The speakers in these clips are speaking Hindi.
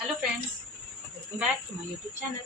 Hello friends, welcome back to my YouTube channel.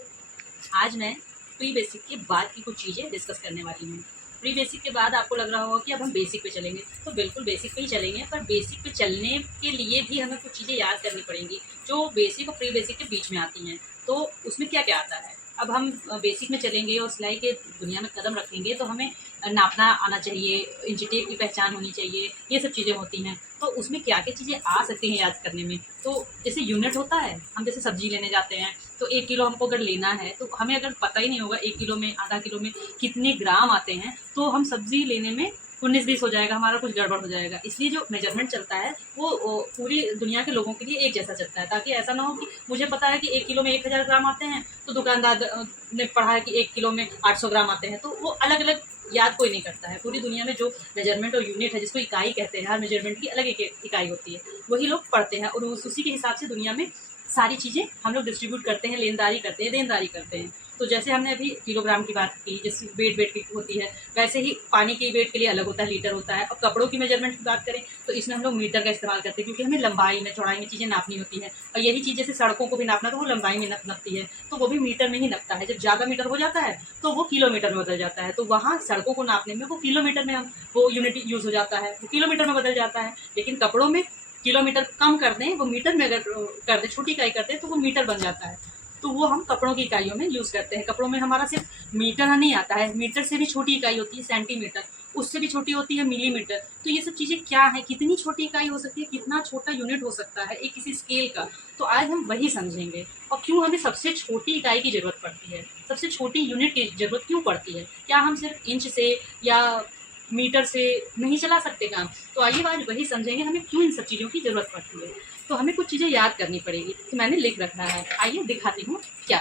आज मैं प्री बेसिक के बाद की कुछ चीज़ें डिस्कस करने वाली हूँ। प्री बेसिक के बाद आपको लग रहा होगा कि अब हम बेसिक पे चलेंगे, तो बिल्कुल बेसिक पे ही चलेंगे, पर बेसिक पे चलने के लिए भी हमें कुछ चीज़ें याद करनी पड़ेंगी जो बेसिक और प्री बेसिक के बीच में आती हैं। तो उसमें क्या क्या आता है। अब हम बेसिक में चलेंगे और सिलाई के दुनिया में कदम रखेंगे तो हमें नापना आना चाहिए, इंच टेप की पहचान होनी चाहिए, ये सब चीज़ें होती हैं। तो उसमें क्या क्या चीज़ें आ सकती हैं याद करने में। तो जैसे यूनिट होता है, हम जैसे सब्जी लेने जाते हैं तो 1 किलो हमको अगर लेना है तो हमें अगर पता ही नहीं होगा 1 किलो में, आधा किलो में कितने ग्राम आते हैं, तो हम सब्जी लेने में 19-20 हो जाएगा, हमारा कुछ गड़बड़ हो जाएगा। इसलिए जो मेजरमेंट चलता है वो पूरी दुनिया के लोगों के लिए एक जैसा चलता है, ताकि ऐसा ना हो कि मुझे पता है कि 1 किलो में 1000 ग्राम आते हैं, तो दुकानदार ने पढ़ा है कि 1 किलो में 800 ग्राम आते हैं, तो वो अलग अलग याद कोई नहीं करता है। पूरी दुनिया में जो मेजरमेंट और यूनिट है, जिसको इकाई कहते हैं, हर मेजरमेंट की अलग एक इकाई होती है, वही लोग पढ़ते हैं और उसी के हिसाब से दुनिया में सारी चीज़ें हम लोग डिस्ट्रीब्यूट करते हैं, लेनदारी करते हैं, देनदारी करते हैं। तो जैसे हमने अभी किलोग्राम की बात की, जैसे वेट की होती है, वैसे ही पानी के वेट के लिए अलग होता है, लीटर होता है। और कपड़ों की मेजरमेंट की बात करें तो इसमें हम लोग मीटर का इस्तेमाल करते हैं, क्योंकि हमें लंबाई में, चौड़ाई में चीज़ें नापनी होती है। और यही चीज़ जैसे सड़कों को भी नापना, तो वो लंबाई में नपती है, तो वो भी मीटर में ही नपता है। जब ज़्यादा मीटर हो जाता है तो वो किलोमीटर में बदल जाता है, तो वहाँ सड़कों को नापने में वो किलोमीटर में हम वो यूनिट यूज़ हो जाता है, वो किलोमीटर में बदल जाता है। लेकिन कपड़ों में किलोमीटर कम कर दें, वो मीटर में अगर कर दें, छोटी इकाई करते हैं, तो वो मीटर बन जाता है। तो वो हम कपड़ों की इकाइयों में यूज़ करते हैं। कपड़ों में हमारा सिर्फ मीटर नहीं आता है, मीटर से भी छोटी इकाई होती है सेंटीमीटर, उससे भी छोटी होती है मिलीमीटर। तो ये सब चीज़ें क्या है, कितनी छोटी इकाई हो सकती है, कितना छोटा यूनिट हो सकता है एक किसी स्केल का, तो आज हम वही समझेंगे। और क्यों हमें सबसे छोटी इकाई की ज़रूरत पड़ती है, सबसे छोटी यूनिट की ज़रूरत क्यों पड़ती है। क्या हम सिर्फ इंच से या मीटर से नहीं चला सकते काम। तो आइए आज वही समझेंगे हमें क्यों इन सब चीज़ों की ज़रूरत पड़ती है। तो हमें कुछ चीज़ें याद करनी पड़ेगी, तो मैंने लिख रखा है, आइए दिखाती हूँ क्या।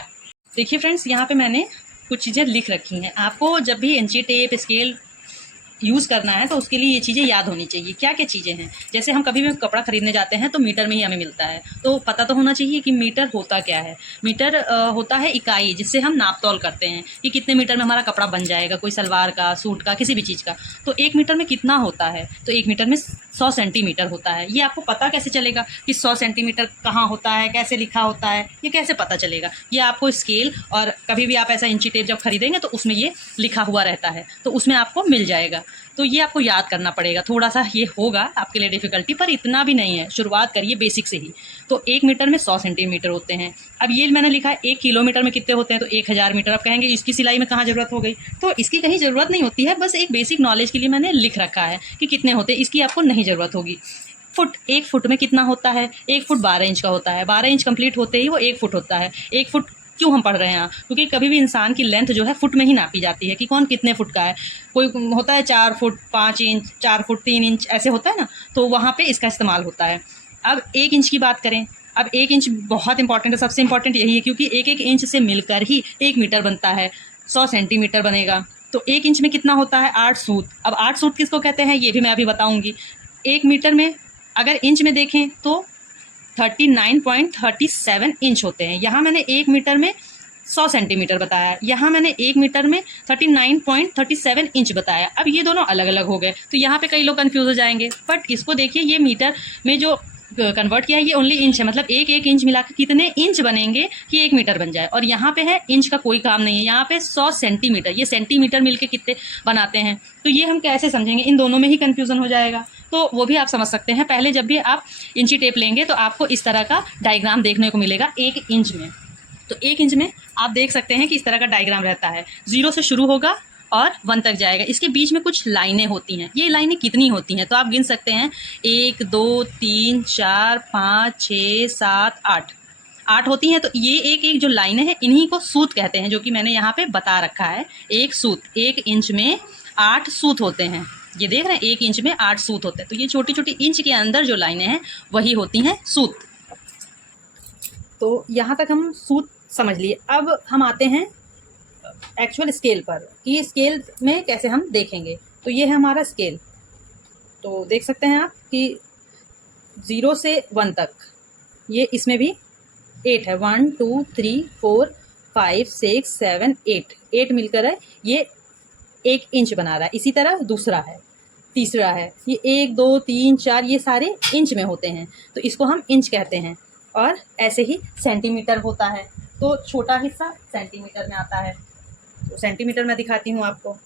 देखिए फ्रेंड्स, यहाँ पे मैंने कुछ चीज़ें लिख रखी हैं। आपको जब भी इंची टेप स्केल यूज़ करना है तो उसके लिए ये चीज़ें याद होनी चाहिए। क्या क्या चीज़ें हैं, जैसे हम कभी भी कपड़ा खरीदने जाते हैं तो मीटर में ही हमें मिलता है, तो पता तो होना चाहिए कि मीटर होता क्या है। मीटर होता है इकाई, जिससे हम नाप तोल करते हैं कि कितने मीटर में हमारा कपड़ा बन जाएगा, कोई सलवार का, सूट का, किसी भी चीज़ का। तो 1 मीटर में कितना होता है, तो 1 मीटर में 100 सेंटीमीटर होता है। ये आपको पता कैसे चलेगा कि 100 सेंटीमीटर कहाँ होता है, कैसे लिखा होता है, ये कैसे पता चलेगा। ये आपको स्केल, और कभी भी आप ऐसा इंची टेप जब खरीदेंगे तो उसमें ये लिखा हुआ रहता है, तो उसमें आपको मिल जाएगा। तो ये आपको याद करना पड़ेगा। थोड़ा सा ये होगा आपके लिए डिफ़िकल्टी, पर इतना भी नहीं है। शुरुआत करिए बेसिक से ही। तो 1 मीटर में 100 सेंटीमीटर होते हैं। अब ये मैंने लिखा है 1 किलोमीटर में कितने होते हैं, तो 1000 मीटर। आप कहेंगे इसकी सिलाई में कहाँ ज़रूरत हो गई, तो इसकी कहीं ज़रूरत नहीं होती है, बस एक बेसिक नॉलेज के लिए मैंने लिख रखा है कि कितने होते हैं, इसकी आपको नहीं ज़रूरत होगी। फुट, 1 फुट में कितना होता है, 1 फुट 12 इंच का होता है। 12 इंच कंप्लीट होते ही वो 1 फुट होता है। 1 फुट क्यों हम पढ़ रहे हैं, क्योंकि कभी भी इंसान की लेंथ जो है फुट में ही नापी जाती है कि कौन कितने फुट का है। कोई होता है 4 फुट 5 इंच, 4 फुट 3 इंच, ऐसे होता है ना, तो वहाँ पे इसका इस्तेमाल होता है। अब 1 इंच की बात करें। अब 1 इंच बहुत इंपॉर्टेंट है, सबसे इंपॉर्टेंट यही है, क्योंकि एक एक इंच से मिलकर ही 1 मीटर बनता है, 100 सेंटीमीटर बनेगा। तो 1 इंच में कितना होता है, 8 सूत। अब 8 सूत किसको कहते हैं ये भी मैं अभी बताऊँगी। 1 मीटर में अगर इंच में देखें तो 39.37 इंच होते हैं। यहाँ मैंने 1 मीटर में 100 सेंटीमीटर बताया, यहाँ मैंने 1 मीटर में 39.37 इंच बताया। अब ये दोनों अलग अलग हो गए, तो यहाँ पे कई लोग कंफ्यूज हो जाएंगे। बट इसको देखिए, ये मीटर में जो कन्वर्ट किया है ये ओनली इंच है, मतलब एक एक इंच मिलाकर कितने इंच बनेंगे कि 1 मीटर बन जाए। और यहाँ पे है इंच का कोई काम नहीं है, यहाँ पे 100 सेंटीमीटर, ये सेंटीमीटर मिलके कितने बनाते हैं। तो ये हम कैसे समझेंगे, इन दोनों में ही कन्फ्यूज़न हो जाएगा। तो वो भी आप समझ सकते हैं। पहले जब भी आप इंची टेप लेंगे तो आपको इस तरह का डायग्राम देखने को मिलेगा 1 इंच में। तो 1 इंच में आप देख सकते हैं कि इस तरह का डायग्राम रहता है। 0 से शुरू होगा और 1 तक जाएगा। इसके बीच में कुछ लाइनें होती हैं। ये लाइनें कितनी होती हैं, तो आप गिन सकते हैं, 1 2 3 4 5 6 7 8, 8 होती हैं। तो ये एक एक जो लाइनें हैं, इन्हीं को सूत कहते हैं, जो कि मैंने यहाँ पे बता रखा है। एक सूत, 1 इंच में 8 सूत होते हैं। ये देख रहे हैं, 1 इंच में 8 सूत होते हैं। तो ये छोटी छोटी इंच के अंदर जो लाइनें हैं वही होती हैं सूत। तो यहाँ तक हम सूत समझ लिए। अब हम आते हैं एक्चुअल स्केल पर, कि स्केल में कैसे हम देखेंगे। तो ये है हमारा स्केल। तो देख सकते हैं आप कि 0 से 1 तक, ये इसमें भी 8 है, 1 2 3 4 5 6 7 8, 8 मिलकर है, ये 1 इंच बना रहा है। इसी तरह दूसरा है, तीसरा है, ये 1 2 3 4, ये सारे इंच में होते हैं, तो इसको हम इंच कहते हैं। और ऐसे ही सेंटीमीटर होता है, तो छोटा हिस्सा सेंटीमीटर में आता है। तो सेंटीमीटर में दिखाती हूँ आपको।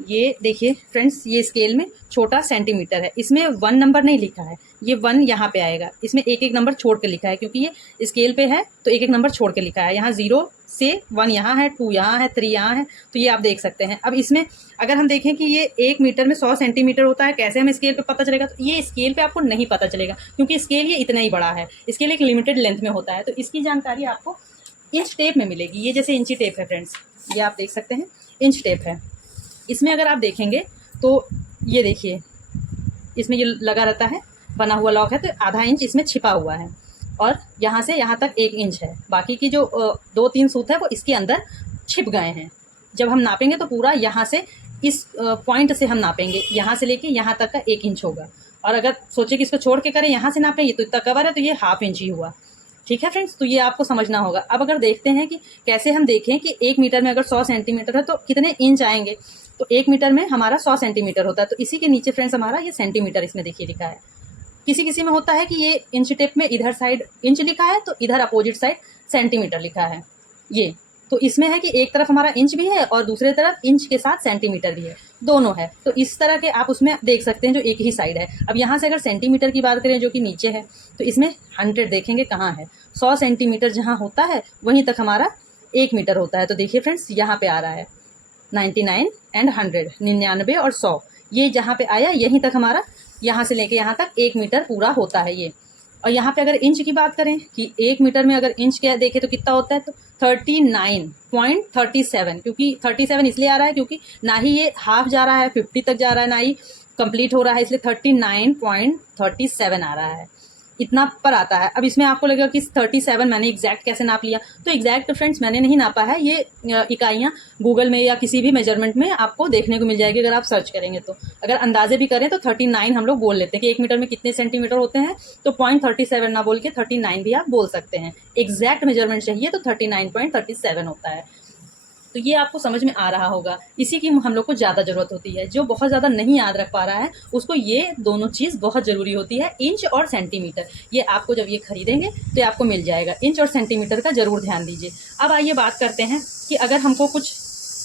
ये देखिए फ्रेंड्स, ये स्केल में छोटा सेंटीमीटर है, इसमें 1 नंबर नहीं लिखा है, ये 1 यहाँ पे आएगा, इसमें एक एक नंबर छोड़ के लिखा है, क्योंकि ये स्केल पे है तो एक एक नंबर छोड़ के लिखा है। यहाँ 0 से 1 यहाँ है, 2 यहाँ है, 3 यहाँ है, तो ये आप देख सकते हैं। अब इसमें अगर हम देखें कि ये 1 मीटर में 100 सेंटीमीटर होता है, कैसे हमें स्केल पे पता चलेगा? तो ये स्केल पे आपको नहीं पता चलेगा, क्योंकि स्केल ये इतना ही बड़ा है, स्केल एक लिमिटेड लेंथ में होता है। तो इसकी जानकारी आपको इंच टेप में मिलेगी। ये जैसे इंची टेप है फ्रेंड्स, ये आप देख सकते हैं, इंच टेप है। इसमें अगर आप देखेंगे तो ये देखिए, इसमें ये लगा रहता है, बना हुआ लॉक है, तो आधा इंच इसमें छिपा हुआ है, और यहाँ से यहाँ तक 1 इंच है। बाकी की जो 2-3 सूत है वो इसके अंदर छिप गए हैं। जब हम नापेंगे तो पूरा यहाँ से इस पॉइंट से हम नापेंगे, यहाँ से लेके यहाँ तक का 1 इंच होगा। और अगर सोचे कि इसको छोड़ के करें, यहाँ से नापें, ये तो इतना कवर है, तो ये 1/2 इंच ही हुआ। ठीक है फ्रेंड्स, तो ये आपको समझना होगा। अब अगर देखते हैं कि कैसे हम देखें कि 1 मीटर में अगर 100 सेंटीमीटर है तो कितने इंच आएंगे, तो 1 मीटर में हमारा 100 सेंटीमीटर होता है। तो इसी के नीचे फ्रेंड्स हमारा ये सेंटीमीटर इसमें देखिए लिखा है। किसी किसी में होता है कि ये इंच टेप में इधर साइड इंच लिखा है, तो इधर अपोजिट साइड सेंटीमीटर लिखा है। ये तो इसमें है कि एक तरफ हमारा इंच भी है और दूसरे तरफ इंच के साथ सेंटीमीटर भी है, दोनों है। तो इस तरह के आप उसमें देख सकते हैं जो एक ही साइड है। अब यहाँ से अगर सेंटीमीटर की बात करें जो कि नीचे है, तो इसमें 100 देखेंगे कहाँ है, 100 सेंटीमीटर जहाँ होता है वहीं तक हमारा 1 मीटर होता है। तो देखिए फ्रेंड्स, यहाँ पे आ रहा है 99 एंड 100, 99 और 100, ये जहाँ पे आया यहीं तक हमारा, यहाँ से लेके यहाँ तक 1 मीटर पूरा होता है ये। और यहाँ पे अगर इंच की बात करें कि 1 मीटर में अगर इंच क्या देखें तो कितना होता है, तो 39.37, क्योंकि 37 इसलिए आ रहा है क्योंकि ना ही ये हाफ जा रहा है 50 तक जा रहा है, ना ही कंप्लीट हो रहा है, इसलिए 39.37 आ रहा है, इतना पर आता है। अब इसमें आपको लगेगा कि 37 मैंने एग्जैक्ट कैसे नाप लिया, तो एग्जैक्ट फ्रेंड्स मैंने नहीं नापा है, ये इकाइयाँ गूगल में या किसी भी मेजरमेंट में आपको देखने को मिल जाएगी अगर आप सर्च करेंगे। तो अगर अंदाजे भी करें तो 39 हम लोग बोल लेते हैं कि 1 मीटर में कितने सेंटीमीटर होते हैं, तो 0.37 ना बोल के 39 भी आप बोल सकते हैं। एग्जैक्ट मेजरमेंट चाहिए तो 39.37 होता है। तो ये आपको समझ में आ रहा होगा। इसी की हम लोग को ज़्यादा ज़रूरत होती है। जो बहुत ज़्यादा नहीं याद रख पा रहा है उसको ये दोनों चीज़ बहुत ज़रूरी होती है, इंच और सेंटीमीटर। ये आपको जब ये खरीदेंगे तो ये आपको मिल जाएगा। इंच और सेंटीमीटर का ज़रूर ध्यान दीजिए। अब आइए बात करते हैं कि अगर हमको कुछ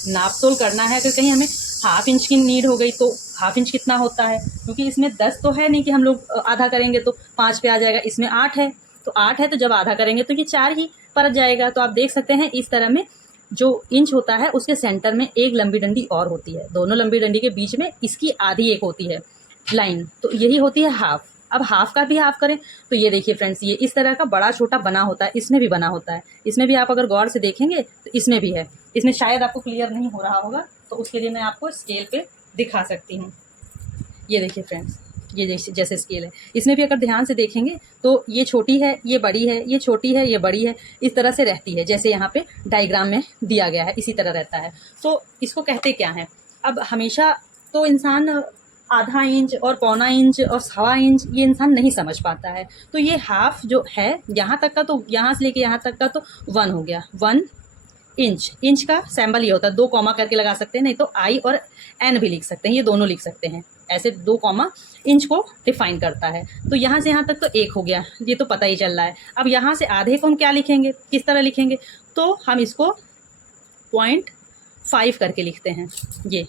नाप तोल करना है, अगर कहीं हमें 1/2 इंच की नीड हो गई तो 1/2 इंच कितना होता है, क्योंकि इसमें 10 तो है नहीं कि हम लोग आधा करेंगे तो 5 पे आ जाएगा, इसमें 8 है तो 8 है, तो जब आधा करेंगे तो ये 4 ही परत जाएगा। तो आप देख सकते हैं इस तरह में जो इंच होता है उसके सेंटर में एक लंबी डंडी और होती है, दोनों लंबी डंडी के बीच में इसकी आधी एक होती है लाइन, तो यही होती है हाफ। अब हाफ का भी हाफ करें तो ये देखिए फ्रेंड्स, ये इस तरह का बड़ा छोटा बना होता है, इसमें भी बना होता है, इसमें भी आप अगर गौर से देखेंगे तो इसमें भी है। इसमें शायद आपको क्लियर नहीं हो रहा होगा, तो उसके लिए मैं आपको स्केल पे दिखा सकती हूँ। ये देखिए फ्रेंड्स, ये जैसे स्केल है, इसमें भी अगर ध्यान से देखेंगे तो ये छोटी है, ये बड़ी है, ये छोटी है, ये बड़ी है, इस तरह से रहती है, जैसे यहाँ पे डायग्राम में दिया गया है इसी तरह रहता है। तो इसको कहते क्या है? अब हमेशा तो इंसान आधा इंच और 1/4 इंच और 1/2 इंच ये इंसान नहीं समझ पाता है। तो ये हाफ जो है यहाँ तक का, तो यहाँ से लेके यहाँ तक का तो 1 हो गया, 1 इंच। इंच का सिंबल ये होता है, 2 कॉमा करके लगा सकते हैं, नहीं तो आई और एन भी लिख सकते हैं, ये दोनों लिख सकते हैं। ऐसे 2 कॉमा इंच को डिफाइन करता है। तो यहाँ से यहाँ तक तो 1 हो गया, ये तो पता ही चल रहा है। अब यहाँ से आधे को हम क्या लिखेंगे, किस तरह लिखेंगे? तो हम इसको 0.5 करके लिखते हैं, ये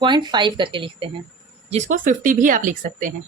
0.5 करके लिखते हैं, जिसको 50 भी आप लिख सकते हैं,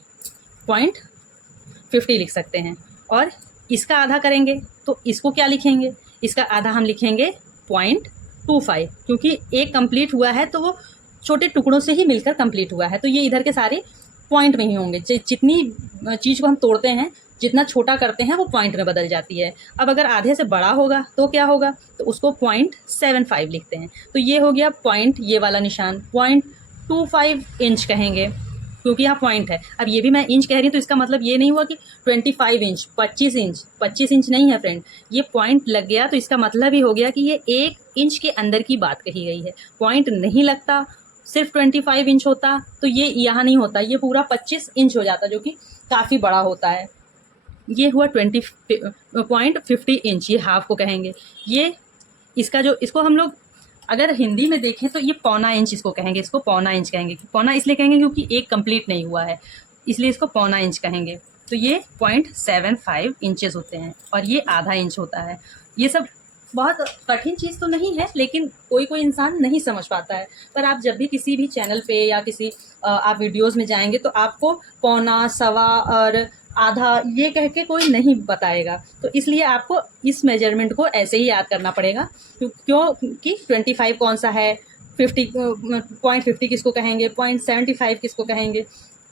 0.50 लिख सकते हैं। और इसका आधा करेंगे तो इसको क्या लिखेंगे? इसका आधा हम लिखेंगे 0.25, क्योंकि एक कंप्लीट हुआ है तो वो छोटे टुकड़ों से ही मिलकर कंप्लीट हुआ है, तो ये इधर के सारे पॉइंट में ही होंगे। जितनी चीज़ को हम तोड़ते हैं, जितना छोटा करते हैं वो पॉइंट में बदल जाती है। अब अगर आधे से बड़ा होगा तो क्या होगा? तो उसको 0.75 लिखते हैं। तो ये हो गया पॉइंट, ये वाला निशान 0.25 इंच कहेंगे, क्योंकि यहाँ पॉइंट है। अब ये भी मैं इंच कह रही हूँ तो इसका मतलब ये नहीं हुआ कि 25 इंच 25 इंच नहीं है फ्रेंड, ये पॉइंट लग गया तो इसका मतलब ही हो गया कि ये 1 इंच के अंदर की बात कही गई है। पॉइंट नहीं लगता, सिर्फ 25 इंच होता तो ये यहाँ नहीं होता, ये पूरा 25 इंच हो जाता, जो कि काफ़ी बड़ा होता है। ये हुआ 20.50 इंच, ये हाफ को कहेंगे। ये इसका जो, इसको हम लोग अगर हिंदी में देखें तो ये 1/4 इंच इसको कहेंगे, इसको 1/4 इंच कहेंगे। 1/4 इसलिए कहेंगे क्योंकि एक कंप्लीट नहीं हुआ है, इसलिए इसको 1/4 इंच कहेंगे। तो ये 0.75 इंचेस होते हैं और ये आधा इंच होता है। ये सब बहुत कठिन चीज़ तो नहीं है, लेकिन कोई कोई इंसान नहीं समझ पाता है। पर आप जब भी किसी भी चैनल पे या किसी आप वीडियोस में जाएंगे तो आपको पौना, सवा और आधा ये कह के कोई नहीं बताएगा। तो इसलिए आपको इस मेजरमेंट को ऐसे ही याद करना पड़ेगा। क्योंकि 25 कौन सा है, 50 किसको कहेंगे, 0.75 किसको कहेंगे,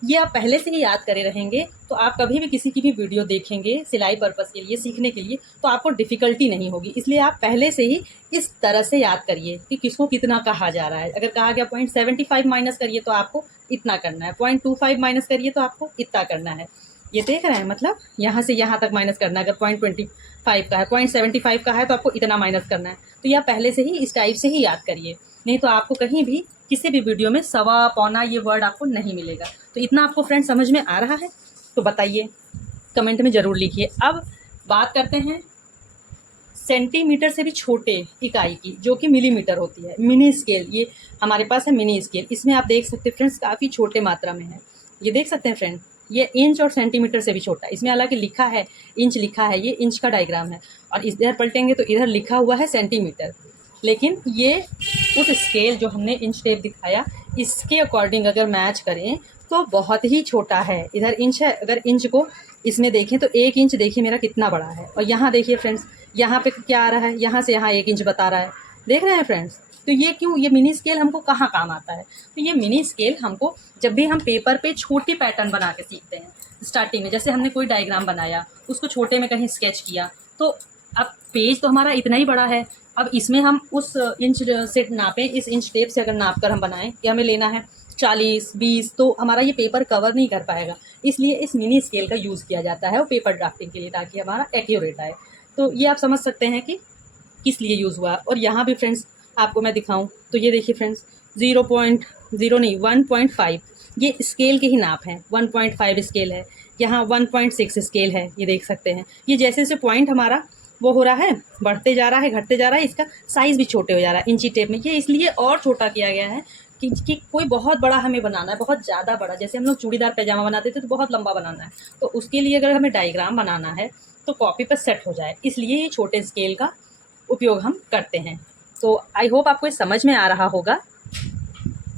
ये आप पहले से ही याद करे रहेंगे तो आप कभी भी किसी की भी वीडियो देखेंगे सिलाई पर्पज़ के लिए, सीखने के लिए, तो आपको डिफ़िकल्टी नहीं होगी। इसलिए आप पहले से ही इस तरह से याद करिए कि किसको कितना कहा जा रहा है। अगर कहा गया 0.75 माइनस करिए तो आपको इतना करना है, 0.25 माइनस करिए तो आपको इतना करना है। ये देख रहे हैं, मतलब यहाँ से यहाँ तक माइनस करना है। अगर 0.25 का है, 0.75 का है तो आपको इतना माइनस करना है। तो ये आप पहले से ही इस टाइप से ही याद करिए, नहीं तो आपको कहीं भी किसी भी वीडियो में सवा, पौना ये वर्ड आपको नहीं मिलेगा। तो इतना आपको फ्रेंड समझ में आ रहा है तो बताइए, कमेंट में ज़रूर लिखिए। अब बात करते हैं सेंटीमीटर से भी छोटे इकाई की, जो कि मिलीमीटर होती है, मिनी स्केल। ये हमारे पास है मिनी स्केल। इसमें आप देख सकते हैं फ्रेंड्स, काफ़ी छोटे मात्रा में है। ये देख सकते हैं फ्रेंड, ये इंच और सेंटीमीटर से भी छोटा है। इसमें हालांकि लिखा है इंच, लिखा है, ये इंच का डायग्राम है, और इधर पलटेंगे तो इधर लिखा हुआ है सेंटीमीटर। लेकिन ये उस स्केल जो हमने इंच टेप दिखाया, इसके अकॉर्डिंग अगर मैच करें तो बहुत ही छोटा है। इधर इंच है, अगर इंच को इसमें देखें तो 1 इंच देखिए मेरा कितना बड़ा है। और यहाँ देखिए फ्रेंड्स, यहाँ पे क्या आ रहा है, यहाँ से यहाँ 1 इंच बता रहा है। देख रहे हैं फ्रेंड्स, तो ये क्यों, ये मिनी स्केल हमको कहाँ काम आता है? तो ये मिनी स्केल हमको जब भी हम पेपर पे छोटी पैटर्न बना के सीखते हैं, स्टार्टिंग में जैसे हमने कोई डायग्राम बनाया, उसको छोटे में कहीं स्केच किया, तो अब पेज तो हमारा इतना ही बड़ा है। अब इसमें हम उस इंच से नापें, इस इंच टेप से अगर नाप कर हम बनाएं कि हमें लेना है 40, 20, तो हमारा ये पेपर कवर नहीं कर पाएगा। इसलिए इस मिनी स्केल का यूज़ किया जाता है वो पेपर ड्राफ्टिंग के लिए, ताकि हमारा एक्यूरेट आए। तो ये आप समझ सकते हैं कि किस लिए यूज़ हुआ। और यहाँ भी फ्रेंड्स आपको मैं दिखाऊं तो ये देखिए फ्रेंड्स, 0.0 नहीं 1.5 ये स्केल के ही नाप हैं। 1.5 स्केल है, यहाँ 1.6 स्केल है, ये देख सकते हैं। ये जैसे जैसे पॉइंट हमारा वो हो रहा है, बढ़ते जा रहा है, घटते जा रहा है, इसका साइज़ भी छोटे हो जा रहा है इंची टेप में। ये इसलिए और छोटा किया गया है कि कोई बहुत बड़ा हमें बनाना है, बहुत ज़्यादा बड़ा, जैसे हम लोग चूड़ीदार पैजामा बनाते थे तो बहुत लंबा बनाना है, तो उसके लिए अगर हमें डायग्राम बनाना है तो कॉपी पर सेट हो जाए, इसलिए ये छोटे स्केल का उपयोग हम करते हैं। तो आई होप आपको ये समझ में आ रहा होगा।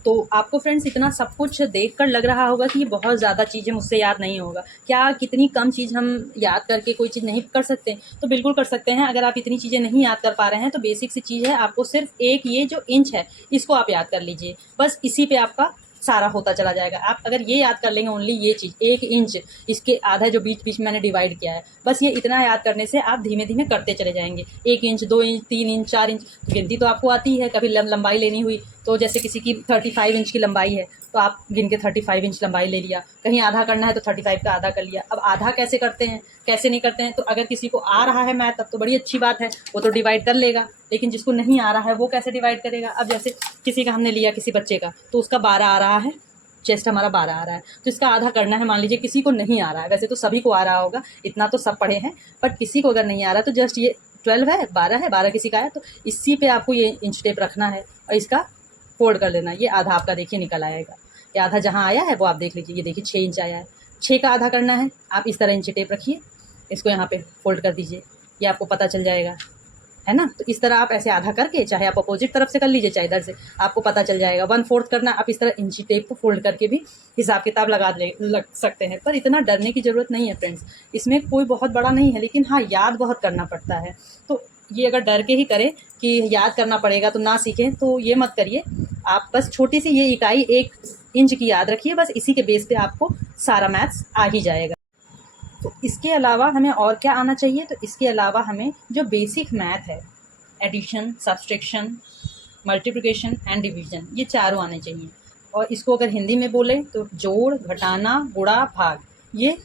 तो आपको फ्रेंड्स इतना सब कुछ देखकर लग रहा होगा कि ये बहुत ज़्यादा चीज़ें मुझसे याद नहीं होगा। क्या कितनी कम चीज़ हम याद करके कोई चीज़ नहीं कर सकते? तो बिल्कुल कर सकते हैं। अगर आप इतनी चीज़ें नहीं याद कर पा रहे हैं तो बेसिक सी चीज़ है, आपको सिर्फ एक ये जो इंच है इसको आप याद कर लीजिए, बस इसी पे आपका सारा होता चला जाएगा। आप अगर ये याद कर लेंगे, ओनली ये चीज़ 1 इंच, इसके आधा जो बीच बीच में मैंने डिवाइड किया है, बस ये इतना याद करने से आप धीमे धीमे करते चले जाएंगे। 1 इंच, 2 इंच, 3 इंच, 4 इंच, गिनती तो आपको आती है। कभी लंबाई लेनी हुई तो जैसे किसी की 35 इंच की लंबाई है तो आप गिन के 35 इंच लंबाई ले लिया, कहीं आधा करना है तो 35 का आधा कर लिया। अब आधा कैसे करते हैं, कैसे नहीं करते हैं, तो अगर किसी को आ रहा है मैथ तब तो बड़ी अच्छी बात है, वो तो डिवाइड कर लेगा। लेकिन जिसको नहीं आ रहा है वो कैसे डिवाइड करेगा? अब जैसे किसी का हमने लिया, किसी बच्चे का, तो उसका 12 आ रहा है, चेस्ट हमारा 12 आ रहा है, तो इसका आधा करना है। मान लीजिए किसी को नहीं आ रहा है, वैसे तो सभी को आ रहा होगा, इतना तो सब पढ़े हैं, बट किसी को अगर नहीं आ रहा तो जस्ट ये 12 है, 12 किसी का है, तो इसी पे आपको ये इंच टेप रखना है और इसका फोल्ड कर लेना। ये आधा आपका देखिए निकल आएगा। ये आधा जहाँ आया है वो आप देख लीजिए, ये देखिए 6 इंच आया है। 6 का आधा करना है, आप इस तरह इंच टेप रखिए, इसको यहाँ पे फोल्ड कर दीजिए, ये आपको पता चल जाएगा, है ना। तो इस तरह आप ऐसे आधा करके, चाहे आप अपोजिट तरफ से कर लीजिए, चाहे इधर से, आपको पता चल जाएगा। 1/4 करना, आप इस तरह इंची टेप को फोल्ड करके भी हिसाब किताब लग सकते हैं। पर इतना डरने की ज़रूरत नहीं है फ्रेंड्स, इसमें कोई बहुत बड़ा नहीं है, लेकिन हाँ याद बहुत करना पड़ता है। तो ये अगर डर के ही करें कि याद करना पड़ेगा तो ना सीखें, तो ये मत करिए। आप बस छोटी सी ये इकाई 1 इंच की याद रखिए, बस इसी के बेस पे आपको सारा मैथ्स आ ही जाएगा। तो इसके अलावा हमें और क्या आना चाहिए? तो इसके अलावा हमें जो बेसिक मैथ है, addition, subtraction, multiplication and division, ये चारों आने चाहिए। और इसको अगर हिंदी में बोले तो जोड़, घटाना, गुणा, भाग, ये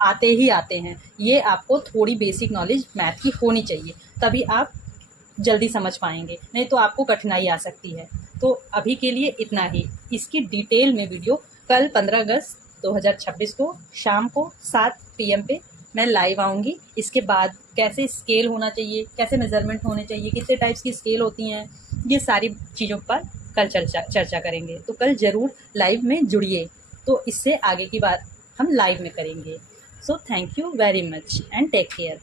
आते ही आते हैं। ये आपको थोड़ी बेसिक नॉलेज मैथ की होनी चाहिए, तभी आप जल्दी समझ पाएंगे, नहीं तो आपको कठिनाई आ सकती है। तो अभी के लिए इतना ही। इसकी डिटेल में वीडियो कल 15 अगस्त 2026 को शाम को 7 PM पे मैं लाइव आऊँगी। इसके बाद कैसे स्केल होना चाहिए, कैसे मेज़रमेंट होने चाहिए, कितने टाइप्स की स्केल होती हैं, ये सारी चीज़ों पर कल चर्चा करेंगे। तो कल ज़रूर लाइव में जुड़िए, तो इससे आगे की बात हम लाइव में करेंगे। So thank you very much and take care.